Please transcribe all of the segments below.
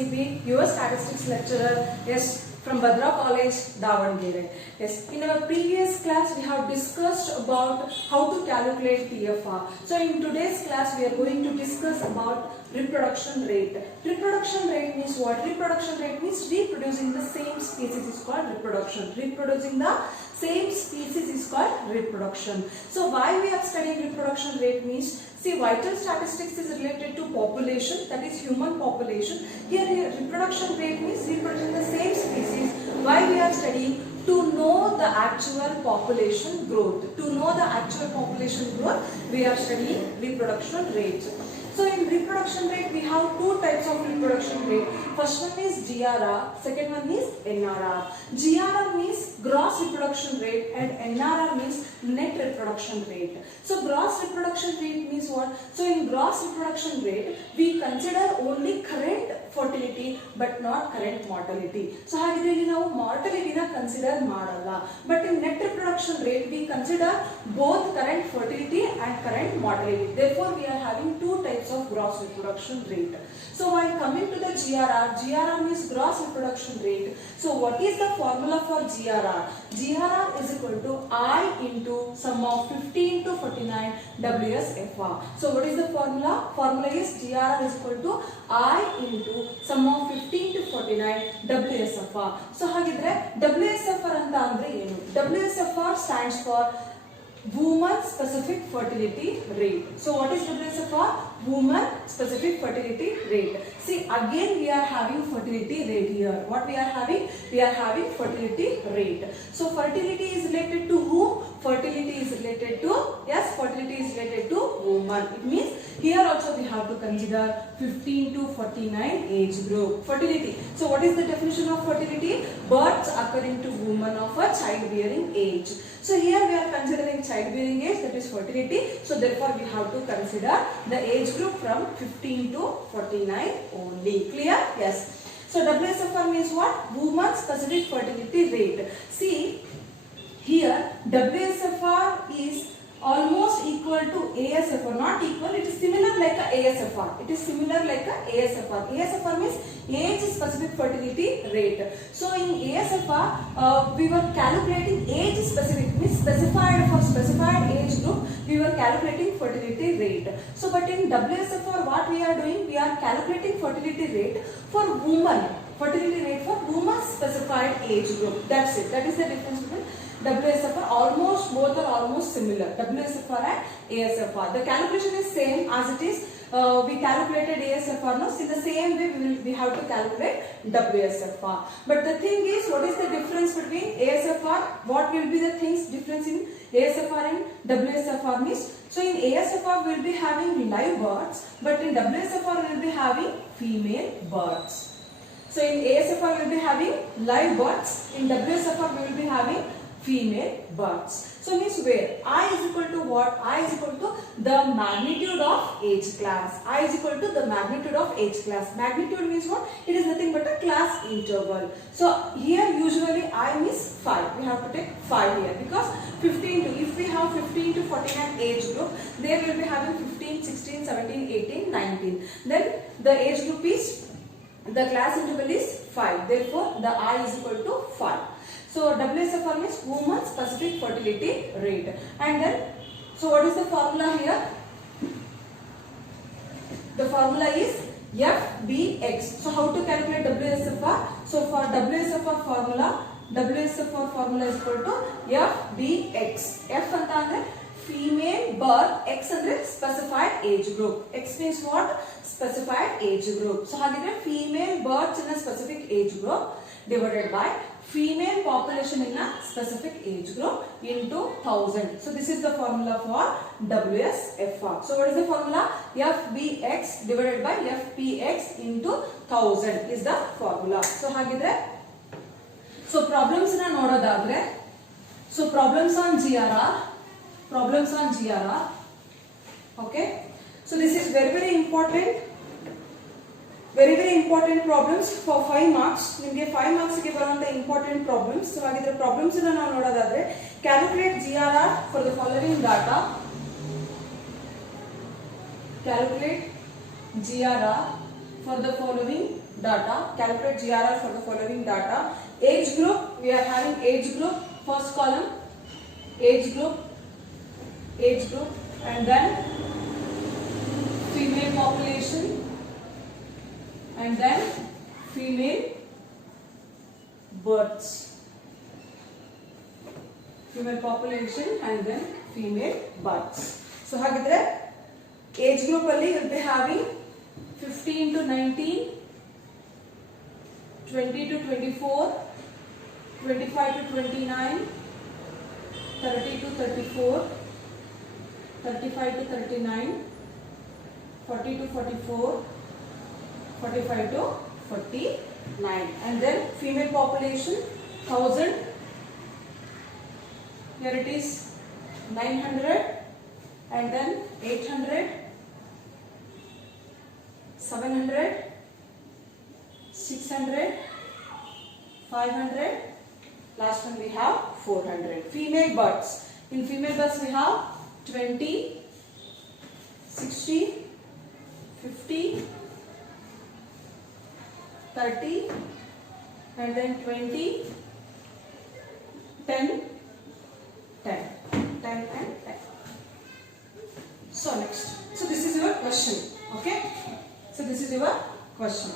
CB, your statistics lecturer, yes, from Bhadra College, Davangere. Yes, in our previous class we have discussed about how to calculate TFR. So in today's class we are going to discuss about reproduction rate. Reproduction rate means what? Reproduction rate means reproducing the same species is called reproduction. Reproducing the same species is called reproduction. So why we are studying reproduction rate means, see, vital statistics is related to population, that is human population. Here reproduction rate means reproducing the same species. Why we are studying? To know the actual population growth. To know the actual population growth, we are studying reproduction rate. So in reproduction rate, we have two types of reproduction rate. First one is GRR, second one is NRR. GRR means gross reproduction rate and NRR means net reproduction rate. So gross reproduction rate means what? So in gross reproduction rate, we consider only current fertility but not current mortality. So ಹಾಗಿದ್ರೆ ಇಲ್ಲಿ ನಾವು mortality ನ consider ಮಾಡಲ್ಲ. But in net reproduction rate, we consider both current fertility and current mortality. Therefore, we are having two types of gross reproduction rate. So while coming to the GRR, GRR means gross reproduction rate. So what is the formula for GRR? GRR is equal to I into sum of 15 to 49 WSFR. So what is the formula? Formula is GRR is equal to I into sum of 15 to 49 WSFR. So ಹಾಗಿದ್ರೆ WSFR ಅಂತ ಅಂದ್ರೆ ಏನು? WSFR stands for Woman Specific Fertility Rate. So what is WSFR? Woman Specific Fertility Rate. See, again we are having fertility rate here. What we are having? We are having fertility rate. So fertility is related to whom? Fertility is related to, yes, fertility is related to woman. It means here also we have to consider 15 to 49 age group. Fertility. So what is the definition of fertility? Births occurring to woman of a childbearing age. So here we are considering childbearing age, that is fertility. So therefore we have to consider the age group from 15 to 49 only. Clear? Yes. So WSFR means what? Woman Specific Fertility Rate. See, here WSFR is almost equal to ASFR, not equal, it is similar like a ASFR. It is similar like a ASFR. ASFR means age specific fertility rate. So in ASFR, we were calculating age specific, means specified for specified age group, we were calculating fertility rate. So but in WSFR, what we are doing? We are calculating fertility rate for woman. Fertility rate for woman specified age group. That's it. That is the difference between WSFR. Almost both are almost similar, WSFR and ASFR. The calculation is same as it is. We calculated ASFR. No, in the same way we have to calculate WSFR. But the thing is, what is the difference between ASFR? What will be the things difference in ASFR and WSFR means? So in ASFR we will be having live births, but in WSFR we will be having female births. So in ASFR we will be having live births. In WSFR we will be having female births. So means where I is equal to what? I is equal to the magnitude of age class. I is equal to the magnitude of age class. Magnitude means what? It is nothing but a class interval. So here usually I means 5. We have to take 5 here because 15 to, if we have 15 to 49 age group, they will be having 15, 16, 17, 18, 19. Then the age group is, the class interval is 5. Therefore the I is equal to 5. So WSFR means woman specific fertility rate. And then, so what is the formula here? The formula is FBX. So how to calculate WSFR? So for WSFR formula is equal to FBX. F anta female birth, X andre specified age group. X means what? Specified age group. So hagidre female births in a specific age group divided by female population in a specific age group into 1000. So this is the formula for WSFR. So what is the formula? FBX divided by FPX into 1000 is the formula. So hagidre, so problems na nododadre, so problems on GRR. Okay. So this is very important. Very important problems for 5 marks. ನಿಮಗೆ 5 marks ಗೆ ಬರುವಂತ important problems. So ಹಾಗಿದ್ರೆ problems ಅನ್ನು ನಾವು ನೋಡೋದಾದ್ರೆ, calculate GRR for the following data. Calculate GRR for the following data. Calculate GRR for the following data. Age group, we are having age group, first column, age group, and then female population, and then female births. Female population and then female births. So hagidre age group alli you will be having 15 to 19, 20 to 24, 25 to 29, 30 to 34, 35 to 39, 40 to 44, 45 to 49, and then female population 1000. Here it is 900, and then 800, 700, 600, 500, last one we have 400. Female births. In female births we have 20, 60, 50, 30, and then 20, 10, 10 and 10. So next, so this is your question, okay? So this is your question.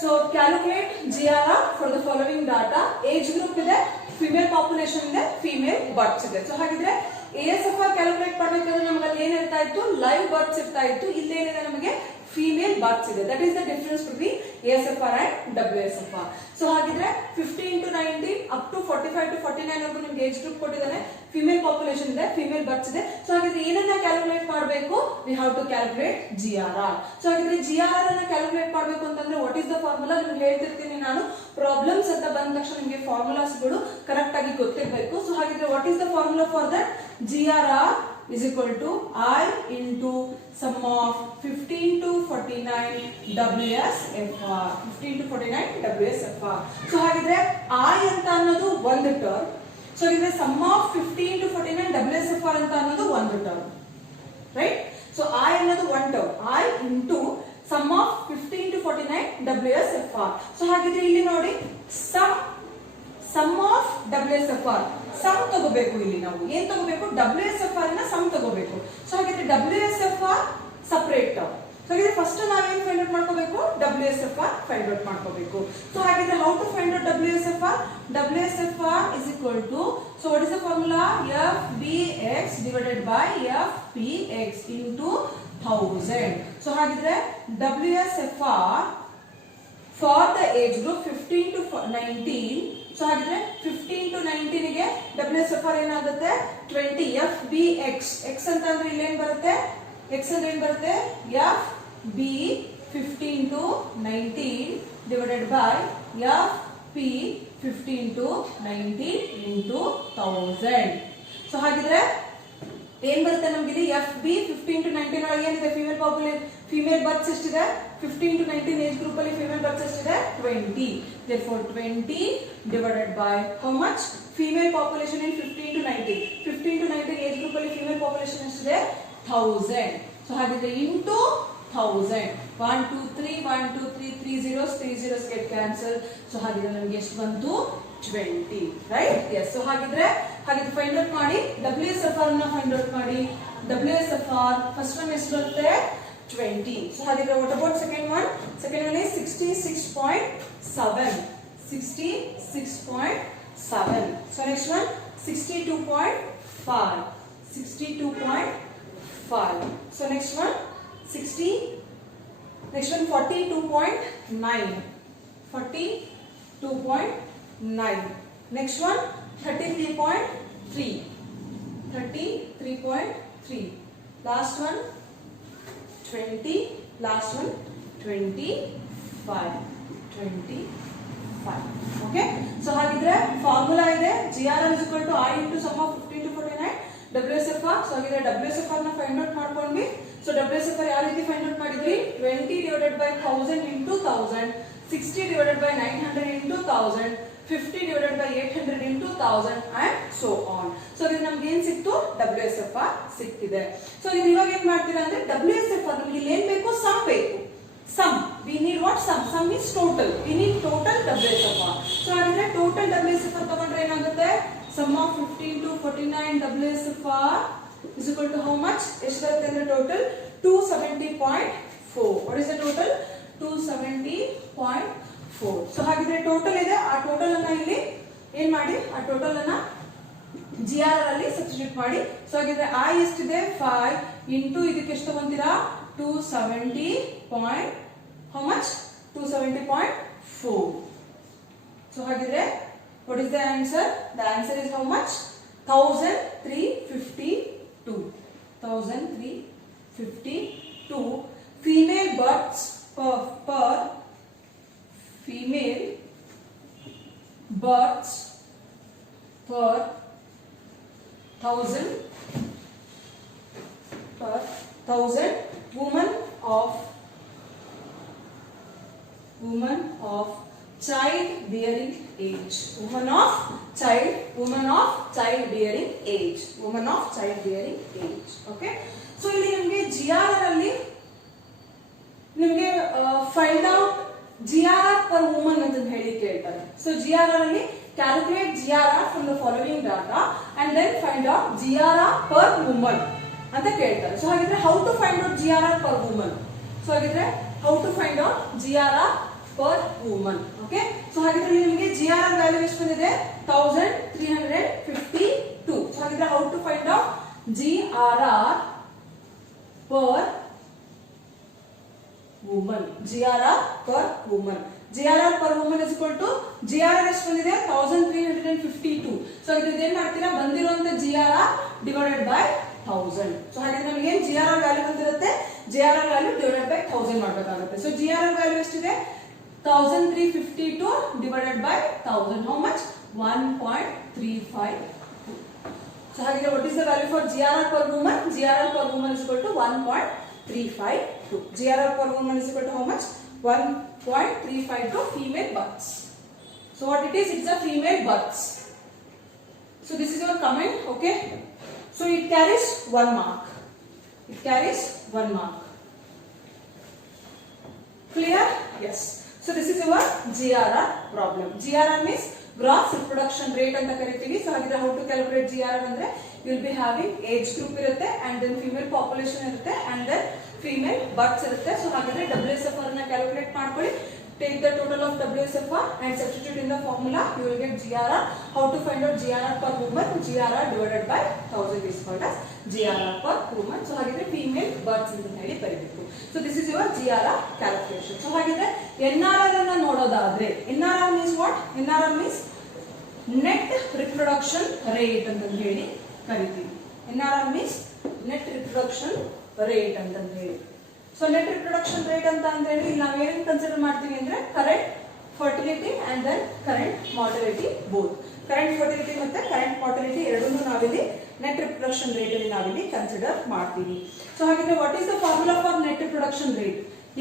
So calculate GRR for the following data. Age group ide, female population ide, female births ide. So hagidre ASFR calculate ಮಾಡಬೇಕಾದ್ರೆ ನಮಗೆ ಅಲ್ಲಿ ಏನು ಇರ್ತಾ ಇತ್ತು, live berths ಇರ್ತಾ ಇತ್ತು. ಇಲ್ಲಿ ಏನಿದೆ ನಮಗೆ ಫೀಮೇಲ್ ಬರ್ತ್ಸ್ ಇದೆ. That is the difference between ASFR and WSFR. So ಹಾಗಿದ್ರೆ 15 to 19 ಅಪ್ ಟು 45 to 49 ವರೆಗೂ ನಿಮಗೆ ಏಜ್ ಗ್ರೂಪ್ ಕೊಟ್ಟಿದ್ದಾನೆ. ಫೀಮೇಲ್ ಪಾಪ್ಯುಲೇಷನ್ ಇದೆ, ಫೀಮೇಲ್ ಬರ್ತ್ಸ್ ಇದೆ. ಸೊ ಹಾಗಿದ್ರೆ ಏನನ್ನ ಕ್ಯಾಲ್ಕುಲೇಟ್ ಮಾಡಬೇಕು? We have to calculate GRR. So ಹಾಗಿದ್ರೆ GRR ಅನ್ನ ಕ್ಯಾಲ್ಕುಲೇಟ್ ಮಾಡಬೇಕು ಅಂತಂದ್ರೆ ವಾಟ್ ಇಸ್ ದ ಫಾರ್ಮುಲಾ ನಿಮಗೆ ಹೇಳ್ತಿರ್ತೀನಿ ನಾನು. ಪ್ರಾಬ್ಲಮ್ಸ್ ಅಂತ ಬಂದ ತಕ್ಷಣ ನಿಮಗೆ ಫಾರ್ಮುಲಾಸ್ಗಳು ಕರೆಕ್ಟ್ ಆಗಿ ಗೊತ್ತಿರಬೇಕು. ಸೊ ಹಾಗಿದ್ರೆ what is the formula for that? GRR is equal to I into sum of 15 to 49 WSFR. 15 to 49 WSFR. So ಹಾಗಿದ್ರೆ I ಅಂತ ಅನ್ನೋದು ಒಂದು ಟರ್ಮ್. ಸೊ ಹಾಗಿದ್ರೆ sum of 15 to 49 WSFR ಅಂತ ಅನ್ನೋದು ಒಂದು ಟರ್ಮ್, ರೈಟ್? ಸೊ I ಅನ್ನೋದು ಒಂದು term, I into sum of 15 to 49 WSFR. So ಹಾಗಿದ್ರೆ ಇಲ್ಲಿ ನೋಡಿ sum of WSFR ಸಮ್ ತಗೋಬೇಕು. ಇಲ್ಲಿ ನಾವು ಏನ್ ತಗೋಬೇಕು? WSFR ನ ಸಮ್ ತಗೋಬೇಕು. ಸೊ ಹಾಗಿದ್ರೆ WSFR ಸಪರೇಟ್ ಟರ್ಮ್. ಸೊ ಹಾಗಿದ್ರೆ ಫಸ್ಟ್ ನಾವೇನ್ ಫೈಂಡ್ ಔಟ್ ಮಾಡ್ಕೋಬೇಕು? WSFR ಫೈಂಡ್ ಔಟ್ ಮಾಡ್ಕೋಬೇಕು. ಸೊ ಹಾಗಿದ್ರೆ how to find out WSFR? WSFR is equal to, so what is the formula? FBX divided by FPX into 1000. So ಹಾಗಿದ್ರೆ WSFR for the age group 15 to 19. So ಹಾಗಿದ್ರೆ 15 to 19 ಗೆ WSFR ಏನಾಗುತ್ತೆ? 20. FBX, X ಅಂತ ಅಂದ್ರೆ ಇಲ್ಲಿ ಏನು ಬರುತ್ತೆ? X ಅಂದ್ರೆ ಏನು ಬರುತ್ತೆ? FB 15 to 19 divided by FP 15 to 19 into 1000. So ಹಾಗಿದ್ರೆ ಏನ್ ಬರುತ್ತೆ ನಮ್ಗೆ ಇಲ್ಲಿ? FB 15 to 19 ಒಳಗೆ ಏನಿದೆ? ಫೀಮೇಲ್ ಬರ್ತ್ಸ್ ಎಷ್ಟಿದೆ? 15 to 19 ಏಜ್ ಗ್ರೂಪ್ ಅಲ್ಲಿ ಫೀಮೇಲ್ ಬರ್ತ್ಸ್ ಎಷ್ಟಿದೆ? 20. Therefore 20 divided by how much? Female population in 15 to 19. 15 to 19 age group ಅಲ್ಲಿ ಫೀಮೇಲ್ ಪಾಪ್ಯುಲೇಷನ್ ಎಷ್ಟಿದೆ? 1000. ಸೊ ಹಾಗಿದ್ರೆ into 1000. 1 2 3 1 2 3 3 zeros get cancel. So ಹಾಗಿದ್ರೆ ನಮಗೆ ಎಷ್ಟು ಬಂತು? 20, right? Yes. ಸೊ ಹಾಗಿದ್ರೆ ಫೈಂಡ್ ಔಟ್ ಮಾಡಿ. WSFR ನ ಫೈಂಡ್ ಔಟ್ ಮಾಡಿ. WSFR ಫಸ್ಟ್ ಒನ್ ಎಷ್ಟು ಬರುತ್ತೆ? 20. So ಹಾಗಿದ್ರೆ what about second one? Second one is 66.7. 66.7. So next one 62.5. 62.5. So next one 60. Next one 42.9. 42.9. Next one 33.3. 33.3. Last one 20, last one 25. 25. Okay? So ಹಾಗಿದ್ರೆ formula ಇದೆ. GRR is equal to I into sum of 15 to 49 WSFR. So ಹಾಗಿದ್ರೆ WSFR ನ find out ಮಾಡ್ಕೊಂಡ್ವಿ. So WSFR ಯಾವ ರೀತಿ find out ಮಾಡಿದ್ವಿ? 20 divided by 1000 into 1000, 60 divided by 900 into 1000, 50 divided by 800 into 1000 and so on. So ಇದು ನಮಗೆ ಏನು ಸಿಕ್ತು? WSFR ಸಿಕ್ಕಿದೆ. ಸೊ ಇದು ಇವಾಗ ಏನು ಮಾಡ್ತೀರಾ ಅಂದ್ರೆ WSFR ನಮಗೆ ಇಲ್ಲಿ ಏನು ಬೇಕು? ಸಮ್ ಬೇಕು. sum. We need what? Sum is total. We need total WSFR. So ಹಾಗಿದ್ರೆ total WSFR ತಗೊಂಡ್ರೆ ಏನಾಗುತ್ತೆ? Sum of 15 to 49 WSFR is equal to how much? ಎಷ್ಟು ಬರುತ್ತೆ ಅಂದ್ರೆ total 270.4. What is the total? 270.4. So ಹಾಗಿದ್ರೆ total ಇದೆ, ಆ total ಅನ್ನ ಇಲ್ಲಿ ಏನ್ ಮಾಡಿ, ಆ total ಅನ್ನ GRR ಅಲ್ಲಿ ಸಬ್ಸ್ಟಿಟ್ಯೂಟ್ ಮಾಡಿ. ಸೊ ಹಾಗಿದ್ರೆ I ಎಷ್ಟಿದೆ 5 into ಇದಕ್ಕೆ ಎಷ್ಟು ತಗೊಂತೀರಾ 270. How much? 270.4. So ಹಾಗಿದ್ರೆ what is the answer? The answer is how much? 1352. 1352 female births per female births per 1000 women of childbearing age. Women of childbearing age. Okay. So ಇಲ್ಲಿ ನಿಮಗೆ GRR ಅಲ್ಲಿ ನಿಮಗೆ find out GRR per woman ಅಂತ ಹೇಳಿ ಕೇಳ್ತಾರೆ. So GRR ಅಲ್ಲಿ calculate GRR from the following data and then find out GRR per woman ಅಂತ ಕೇಳ್ತಾರೆ. So ಹಾಗಿದ್ರೆ how to find out GRR per woman? So ಹಾಗಿದ್ರೆ how to find out GRR per woman. Okay. So ಹಾಗಿದ್ರೆ ನಿಮಗೆ GRR value ಎಷ್ಟು ಬಂದಿದೆ 1352. So ಹಾಗಿದ್ರೆ how to find out GRR per woman. GRR per woman is equal to GRR ಎಷ್ಟು ಬಂದಿದೆ 1352. So ಇದೇನ್ ಮಾಡ್ತೀರಾ ಬಂದಿರುವಂತ GRR ಡಿವೈಡೆಡ್ ಬೈ 1000. ಸೊ ಹಾಗಾದ್ರೆ ನಮಗೆ ಏನು GRR ವ್ಯಾಲ್ಯೂ ಬಂದಿರುತ್ತೆ GRR ವ್ಯಾಲ್ಯೂ ಡಿವೈಡೆಡ್ ಬೈ 1000 ಮಾಡಬೇಕಾಗುತ್ತೆ. ಸೊ GRR ವ್ಯಾಲ್ಯೂ ಎಷ್ಟಿದೆ 1352 divided by 1000. How much? 1.35. So ಹಾಗಿದ್ರೆ what is the value for GRR per woman? GRR per woman is equal to 1.352. GRR per woman is equal to how much? 1.352 female births. So what it is? It's a female births. So this is your comment. Okay. So it carries 1 mark. Clear? Yes. So this is your GRR problem. GRR means gross reproduction rate anta karitivi. So hagidre how to calculate GRR andre you will be having age group irutte and then female population irutte and then female births irutte. So hagidre WSFR na calculate ಮಾಡ್ಕೊಳ್ಳಿ. Take the total of WSFR and substitute in the formula. You will get GRR. How to find out GRR per woman? GRR divided by 1000 is called as GRR per woman. So hagidre female births ಅಂತ ಹೇಳಿ ಬರೆಯಬೇಕು. So this is your GRR calculation. So hagidre NRR ಅನ್ನು ನೋಡೋದಾದ್ರೆ NRR means what? NRR means net reproduction rate ಅಂತ ಹೇಳಿ ಕರೀತೀವಿ. NRR means net reproduction rate ಅಂತ ಹೇಳಿ. So net reproduction rate ಅಂತ ಅಂದ್ರೆ ಇಲ್ಲಿ ನಾವು ಏನು ಕನ್ಸಿಡರ್ ಮಾಡ್ತೀವಿ ಅಂದ್ರೆ current fertility and then current mortality both. Current fertility ಮತ್ತೆ current mortality ಎರಡನ್ನೂ ನಾವಿಲ್ಲಿ net reproduction rate ಅಲ್ಲಿ ನಾವಿಲ್ಲಿ ಕನ್ಸಿಡರ್ ಮಾಡ್ತೀವಿ. So ಹಾಗಿದ್ರೆ what is the formula for net reproduction rate?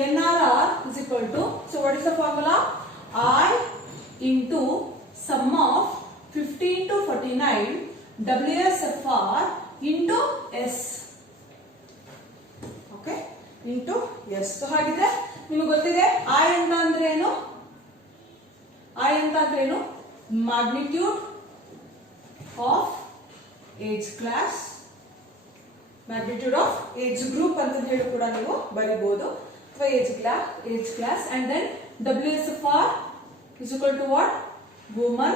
NRR is equal to, so what is the formula? I into sum of 15 to 49 WSFR into S. Okay? Into S. So ಹಾಗಿದ್ರೆ ನಿಮಗೆ ಗೊತ್ತಿದೆ I ಅಂತ ಅಂದ್ರೆ ಏನು? I ಅಂತ ಅಂದ್ರೆ ಏನು? Magnitude of age class, magnitude of age group ಅಂತ ಹೇಳಿ ಕೂಡ ನೀವು ಬರೀಬಹುದು. ಅಥವಾ age class and then WSFR is equal to what? Woman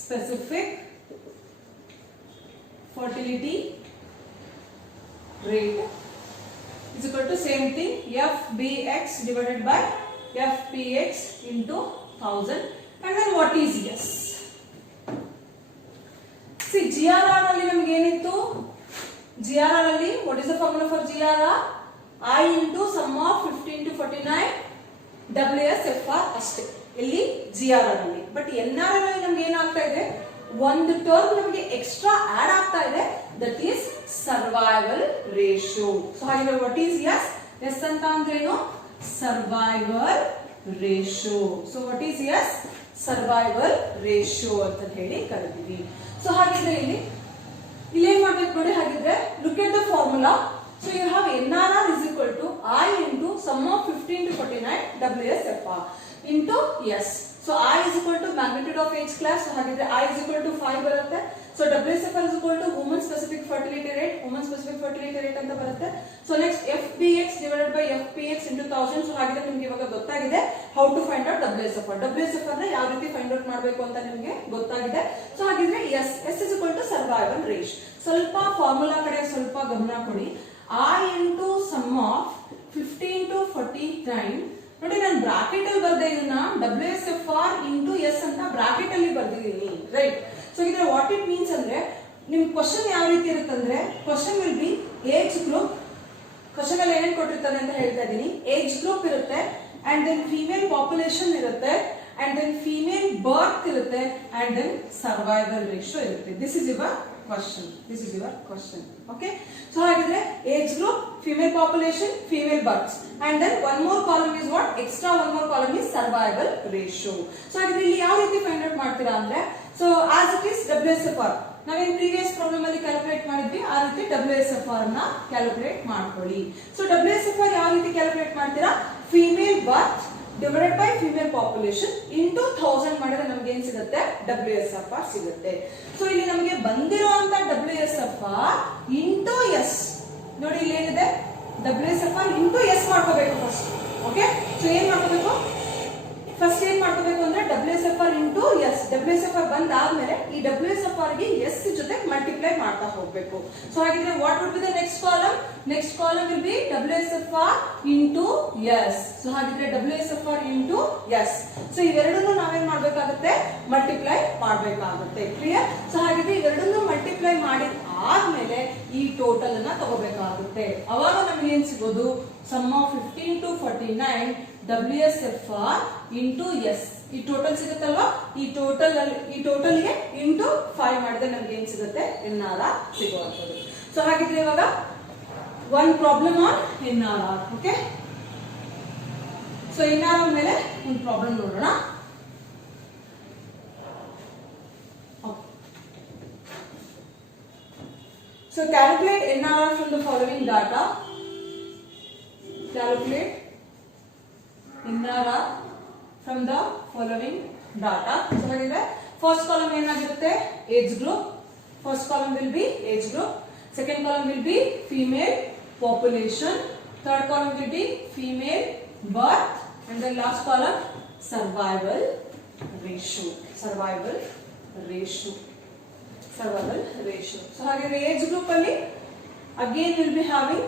specific fertility rate is equal to same thing FBX divided by FPX into 1000 and then what is S? See GRR ಅಲ್ಲಿ ನಮಗೆ ಏನಿತ್ತು GRR ಅಲ್ಲಿ what is the formula for GRR? I into sum of 15 to 49 WSFR ಅಷ್ಟೇ ಇಲ್ಲಿ GRR ಅಲ್ಲಿ. But NRR ಅಲ್ಲಿ ನಮಗೆ ಏನಾಗ್ತಾ ಇದೆ ಒಂದು ಟರ್ಮ್ ನಮಗೆ ಎಕ್ಸ್ಟ್ರಾ ಆಡ್ ಆಗ್ತಾ ಇದೆ, that is survival ratio. So ಹಾಗಿದ್ರೆ ವಾಟ್ ಈಸ್ ಎಸ್? ಎಸ್ ಅಂತ ಅಂದ್ರೇನು? Survival ratio. So what is S? Survival ratio ಅಂತ ಹೇಳಿ ಕರಿತೀವಿ. ಸೊ ಹಾಗಿದ್ರೆ ಇಲ್ಲಿ ಏನ್ ಮಾಡ್ಬೇಕು ನೋಡಿ, ಹಾಗಿದ್ರೆ look at the formula. So you have NRR is equal to I into sum of 15 to 49 WSFR into S. So I is equal to magnitude of each class. So ಹಾಗಿದ್ರೆ I is equal to 5 ಬರುತ್ತೆ. So WSFR is equal to woman specific fertility rate. Woman specific fertility rate ಅಂತ ಬರುತ್ತೆ. So next FBX divided by FPX into 1000. So ಹಾಗಿದ್ರೆ ನಿಮಗೆ ಇವಾಗ ಗೊತ್ತಾಗಿದೆ how to find out WSFR. WSFR ನ ಯಾವ ರೀತಿ ಫೈಂಡ್ ಔಟ್ ಮಾಡಬೇಕು ಅಂತ ನಿಮಗೆ ಗೊತ್ತಾಗಿದೆ. So ಹಾಗಿದ್ರೆ S is equal to survival rate. ಸ್ವಲ್ಪ ಫಾರ್ಮುಲಾ ಕಡೆ ಸ್ವಲ್ಪ ಗಮನ ಕೊಡಿ. I into sum of 15 to 49. ನೋಡಿ ನಾನು ಬ್ರಾಕೆಟ್ ಅಲ್ಲಿ ಬರ್ದೆ ಇದನ್ನ WSFR into S ಅಂತ ಬ್ರಾಕೆಟ್ ಅಲ್ಲಿ ಬರ್ದಿದ್ದೀನಿ, ರೈಟ್. ಸೊ ಇದ್ರೆ ವಾಟ್ ಇಟ್ ಮೀನ್ಸ್ ಅಂದ್ರೆ ನಿಮ್ ಕ್ವಶನ್ ಯಾವ ರೀತಿ ಇರುತ್ತೆ ಅಂದ್ರೆ question will be age group. Question ಅಲ್ಲಿ ಏನೇನು ಕೊಟ್ಟಿರ್ತಾರೆ ಅಂತ ಹೇಳ್ತಾ ಇದೀನಿ. ಏಜ್ ಗ್ರೂಪ್ ಇರುತ್ತೆ, ಅಂಡ್ ದೆನ್ ಫೀಮೇಲ್ ಪಾಪ್ಯುಲೇಷನ್ ಇರುತ್ತೆ, ಅಂಡ್ ದೆನ್ ಫೀಮೇಲ್ ಬರ್ತ್ ಇರುತ್ತೆ, ಅಂಡ್ ದೆನ್ ಸರ್ವೈವಲ್ ರೇಷಿಯೋ ಇರುತ್ತೆ. This is your question. Okay, so ಹಾಗಿದ್ರೆ age group, female population, female births, and then one more column is what? Extra one more column is survival ratio. So ಹಾಗಿದ್ರೆ ಇಲ್ಲಿ ಯಾವ ರೀತಿ find out ಮಾಡ್ತೀರಾ ಅಂದ್ರೆ, so as it is WSFR ನಾವೇನ್ previous problem ಅಲ್ಲಿ calculate ಮಾಡಿದ್ವಿ ಆ ರೀತಿ WSFR ನ ಕ್ಯಾಲ್ಕುಲೇಟ್ ಮಾಡ್ಕೊಳ್ಳಿ. ಸೊ WSFR ಯಾವ ರೀತಿ ಕ್ಯಾಲ್ಕುಲೇಟ್ ಮಾಡ್ತೀರಾ? Female birth divided by female population into 1000 ಮಾಡಿದ್ರೆ ನಮಗೆ ಏನು ಸಿಗುತ್ತೆ? WSFR ಸಿಗುತ್ತೆ. ಸೊ ಇಲ್ಲಿ ನಮಗೆ ಬಂದಿರುವಂತ WSFR into S ನೋಡಿ ಇಲ್ಲಿ ಏನಿದೆ WSFR into S ಮಾಡ್ಕೋಬೇಕು ಫಸ್ಟ್. ಓಕೆ, ಸೊ ಏನ್ ಮಾಡ್ಕೋಬೇಕು? ಫಸ್ಟ್ ಏನ್ ಮಾಡ್ಕೋಬೇಕು ಅಂದ್ರೆ WSFR into S. WSFR ಬಂದಾದ್ಮೇಲೆ ಈ WSFR ಗೆ S ಜೊತೆ ಮಲ್ಟಿಪ್ಲೈ ಮಾಡ್ತಾ ಹೋಗ್ಬೇಕು. ಸೊ ಹಾಗಿದ್ರೆ what would be the next column? Next column will be WSFR into S. So ಹಾಗಿದ್ರೆ WSFR into S. ಸೊ ಇವೆರಡನ್ನು ನಾವೇನ್ ಮಾಡ್ಬೇಕಾಗುತ್ತೆ? ಮಲ್ಟಿಪ್ಲೈ ಮಾಡ್ಬೇಕಾಗುತ್ತೆ. ಕ್ಲಿಯರ್? ಸೊ ಹಾಗಿದ್ರೆ ಇವೆರಡನ್ನು ಮಲ್ಟಿಪ್ಲೈ ಮಾಡಿ ಆದ್ಮೇಲೆ ಈ ಟೋಟಲ್ ಅನ್ನ ತಗೋಬೇಕಾಗುತ್ತೆ. ಅವಾಗ ನಮ್ಗೆ ಏನ್ ಸಿಗೋದು? Sum of 15 to 49 WSFR into S. ಈ ಟೋಟಲ್ ಸಿಗುತ್ತಲ್ವಾ? ಈ ಟೋಟಲ್ ಗೆ ಇಂಟು 5 ಮಾಡಿದ್ರೆ ನಮ್ಗೆ ಏನ್ ಸಿಗುತ್ತೆ? NRR ಸಿಗುವಂತದ್ದು. ಸೊ ಹಾಗಿದ್ರೆ ಇವಾಗ one problem on NRR. Okay, so NRR ಮೇಲೆ ಒಂದು ಪ್ರಾಬ್ಲಮ್ ನೋಡೋಣ. So calculate NRR from the following data. Calculate NRR from the following data. So ಹಾಗಿದ್ರೆ first column ಏನಾಗಿರುತ್ತೆ? Age group. First column will be age group. Second column will be female population. Third column will be female birth, and the last column survival ratio. Survival ratio. So ಹಾಗಿದ್ರೆ age group ಅಲ್ಲಿ again will be having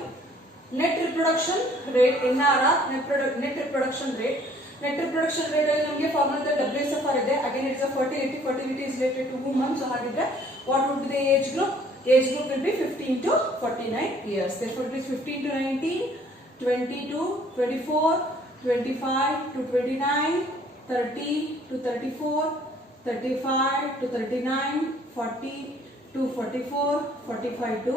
net reproduction rate NRR, net reproduction rate. Net reproduction rate ಅಲ್ಲಿ ನಮಗೆ formula WSFR ಇದೆ. again it is a fertility is related to women. So ಹಾಗಿದ್ರೆ what would be the age group? Age group will be 15 to 49 years. Therefore it is 15 to 19, 20 to 24, 25 to 29, 30 to 34, 35 to 39, 40 to 44, 45 to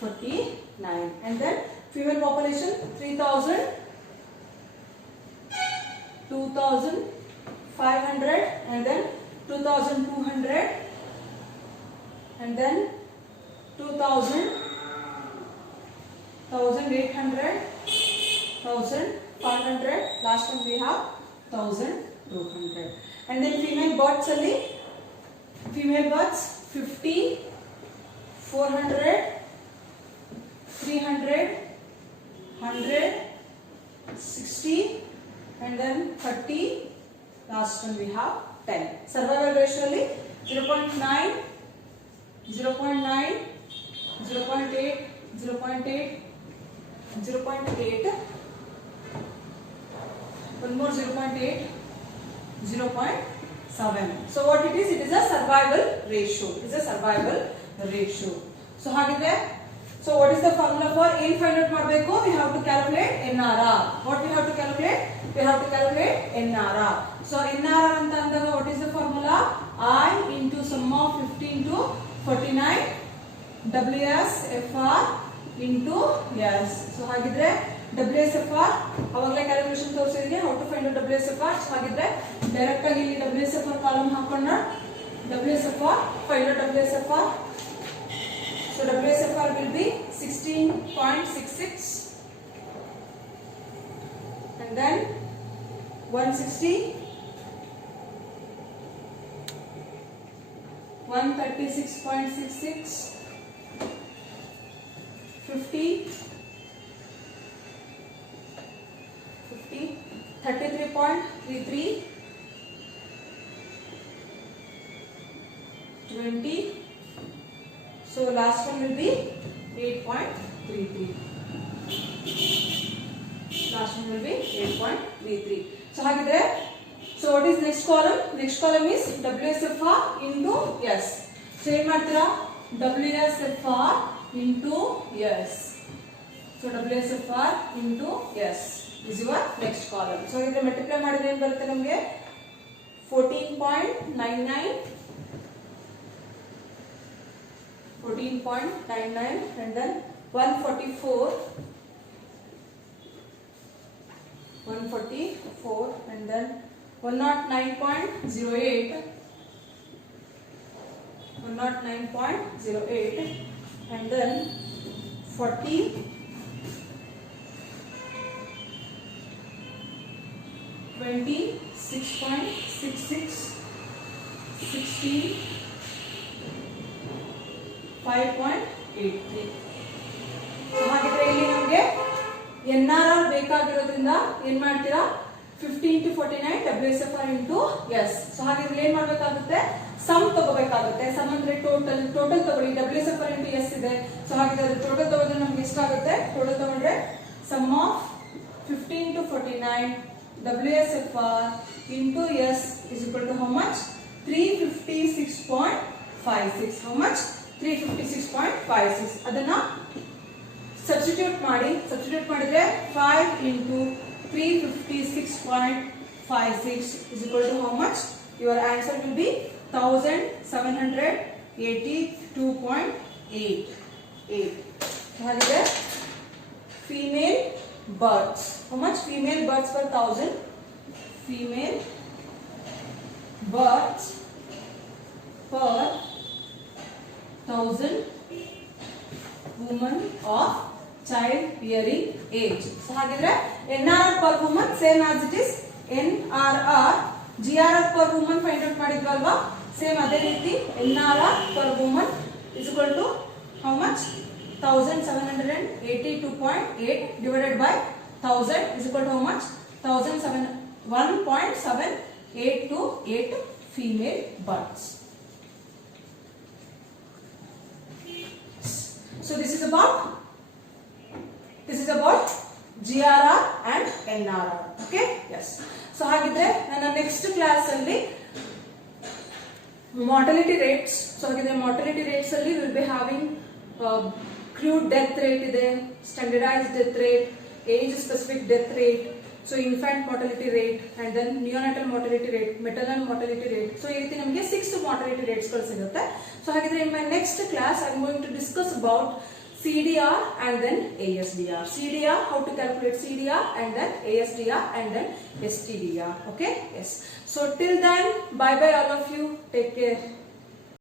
49, and then female population 3000, 2500, and then 2200, and then 2000, 1800, 1500, last one we have 1200. And then female births only, female births 50, 400, 300, 100, 60, and then 30, last one we have 10. Survival ratio only 0.9, 0.9, 0.8, 0.8, 0.8, one more 0.8, 0.7. So what it is? It is a survival ratio. It is a survival ratio. So ಹಾಗಿದ್ರೆ, so what is the formula for? ಏನ್ find out ಮಾಡಬೇಕು? We have to calculate NRR. What we have to calculate? We have to calculate NRR. So NRR ಅಂತ ಅಂದಾಗ what is the formula? I into sum of 15 to 49 WSFR into S. So ಹಾಗಿದ್ರೆ WSFR ಅವಾಗಲೇ calculation ತೋರಿಸಿದ್ರೆ how to find out WSFR. So ಹಾಗಿದ್ರೆ direct ಆಗಿ ಇಲ್ಲಿ WSFR column ಹಾಕೋಣ. WSFR find out WSFR. So WSFR will be 16.66 and then 160, 136.66, 50, 33.33, 20. So last one will be 8.33. Last one will be 8.33. So hagidre, so what is next column? Next column is WSFR into S. So ಏನು ಮಾಡ್ತೀರಾ? WSFR into S. So WSFR into S is your next column. So ಇದನ್ನ multiply ಮಾಡಿದ್ರೆ ಏನು ಬರುತ್ತೆ ನಮಗೆ? 14.99 and then 144 and then 109.08 and then 40 26.66 16 5.83. So ಹಾಗಿದ್ರೆ ಇಲ್ಲಿ ನಮಗೆ NRR ಬೇಕಾಗಿರೋದ್ರಿಂದ ಏನು ಮಾಡ್ತೀರಾ? 15 to 49 WSFR into S. So ಹಾಗಿದ್ರೆ ಏನು ಮಾಡಬೇಕಾಗುತ್ತೆ? ಸಮ್ ತಗೋಬೇಕಾಗುತ್ತೆ. ಸಮ್ ಅಂದ್ರೆ ಟೋಟಲ್ ತಗೊಳ್ಳಿ. WSFR into S ಇದೆ. ಸೊ ಹಾಗಿದ್ರೆ ಅದು ಟೋಟಲ್ ತಗೊಂಡ್ರೆ ನಮಗೆ ಎಷ್ಟಾಗುತ್ತೆ? ಟೋಟಲ್ ತಗೊಂಡ್ರೆ some of 15 to 49 WSFR into S is equal to how much? 356.56. How much? 356.56. ಅದನ್ನ ಸಬ್ಸ್ಟಿಟ್ಯೂಟ್ ಮಾಡಿದ್ರೆ 5 into 356.56 is equal to how much? Your answer will be 1782.88. ಹಾಗಿದ್ರೆ female births. How much female births per 1000? Female births per 1000 women of child bearing age. So ಹಾಗಿದ್ರೆ NRR per woman same as it is NRR. GRR per woman find out ಮಾಡಿದ್ವಲ್ವಾ? Same ಅದೇ ರೀತಿ NRR per woman is equal to how much? 1782.8 divided by 1000 is equal to how much? 1.7828 female births. So this is about GRR and NRR. Okay? Yes. So ಹಾಗಿದ್ರೆ ನನ್ನ next class ಅಲ್ಲಿ mortality rates. So ಹಾಗಿದ್ರೆ mortality rates ಅಲ್ಲಿ will be having crude death rate ಇದೆ, standardized death rate, age specific death rate, so infant mortality rate and then neonatal mortality rate, maternal mortality rate. So ಈ ರೀತಿ ನಮಗೆ 6 mortality rates ಗಳು ಸಿಗುತ್ತೆ. So ಹಾಗಿದ್ರೆ in my next class I am going to discuss about CDR and then ASDR. CDR, how to calculate CDR and then ASDR and then STDR. Okay? Yes. So till then, bye bye all of you. Take care.